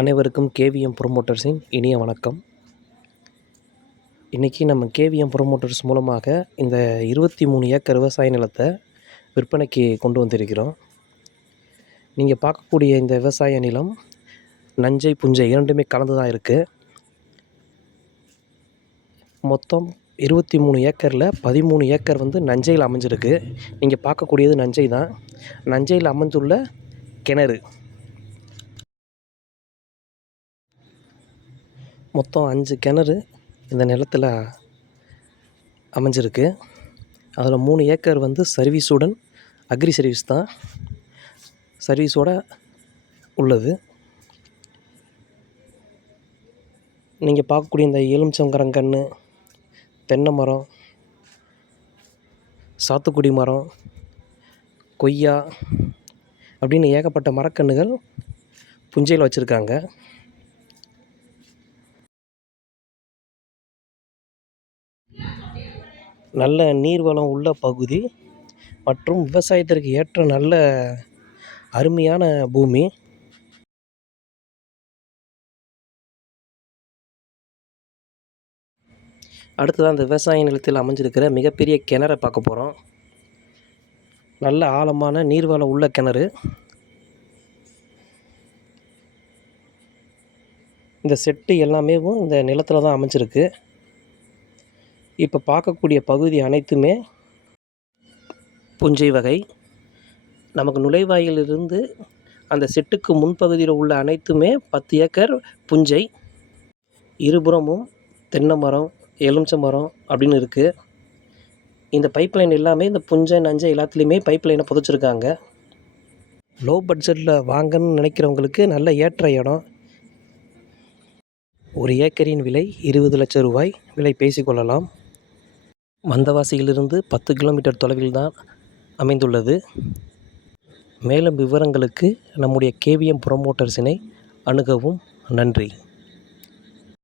அனைவருக்கும் கேவிஎம் ப்ரொமோட்டர்ஸின் இனிய வணக்கம். இன்றைக்கி நம்ம கேவிஎம் ப்ரொமோட்டர்ஸ் மூலமாக இந்த 23 ஏக்கர் விவசாய நிலத்தை விற்பனைக்கு கொண்டு வந்திருக்கிறோம். நீங்கள் பார்க்கக்கூடிய இந்த விவசாய நிலம் நஞ்சை புஞ்சை இரண்டுமே கலந்து தான் இருக்குது. மொத்தம் 23 ஏக்கரில் 13 ஏக்கர் நஞ்சையில் அமைஞ்சிருக்கு. நீங்கள் பார்க்கக்கூடியது நஞ்சை தான். நஞ்சையில் அமைந்துள்ள கிணறு மொத்தம் 5 கிணறு இந்த நிலத்தில் அமைஞ்சிருக்கு. அதில் 3 ஏக்கர் சர்வீஸுடன் அக்ரி சர்வீஸ் தான் சர்வீஸோடு உள்ளது. நீங்கள் பார்க்கக்கூடிய இந்த எலுமிச்சங்கரங்கன்று, தென்னை மரம், சாத்துக்குடி மரம், கொய்யா அப்படின்னு ஏகப்பட்ட மரக்கன்றுகள் புஞ்சையில் வச்சுருக்காங்க. நல்ல நீர்வளம் உள்ள பகுதி மற்றும் விவசாயத்திற்கு ஏற்ற நல்ல அருமையான பூமி. அடுத்ததான் அந்த விவசாய நிலத்தில் அமைஞ்சிருக்கிற மிகப்பெரிய கிணறை பார்க்க போகிறோம். நல்ல ஆழமான நீர்வளம் உள்ள கிணறு. இந்த செட்டு எல்லாமே இந்த நிலத்தில் தான் அமைஞ்சிருக்கு. இப்போ பார்க்கக்கூடிய பகுதி அனைத்துமே புஞ்சை வகை. நமக்கு நுழைவாயிலிருந்து அந்த செட்டுக்கு முன்பகுதியில் உள்ள அனைத்துமே 10 ஏக்கர் புஞ்சை. இருபுறமும் தென்னை மரம், எலுமிச்சை மரம் அப்படின்னு இருக்குது. இந்த பைப்லைன் எல்லாமே இந்த புஞ்சை நஞ்சை எல்லாத்துலேயுமே பைப்லைனை புதைச்சிருக்காங்க. லோ பட்ஜெட்டில் வாங்கன்னு நினைக்கிறவங்களுக்கு நல்ல ஏற்ற இடம். ஒரு ஏக்கரின் விலை 20 லட்சம் ரூபாய் விலை பேசிக்கொள்ளலாம். வந்தவாசியிலிருந்து 10 கிலோமீட்டர் தொலைவில் தான் அமைந்துள்ளது. மேலும் விவரங்களுக்கு நம்முடைய கேவிஎம் ப்ரொமோட்டர்ஸினை அணுகவும். நன்றி.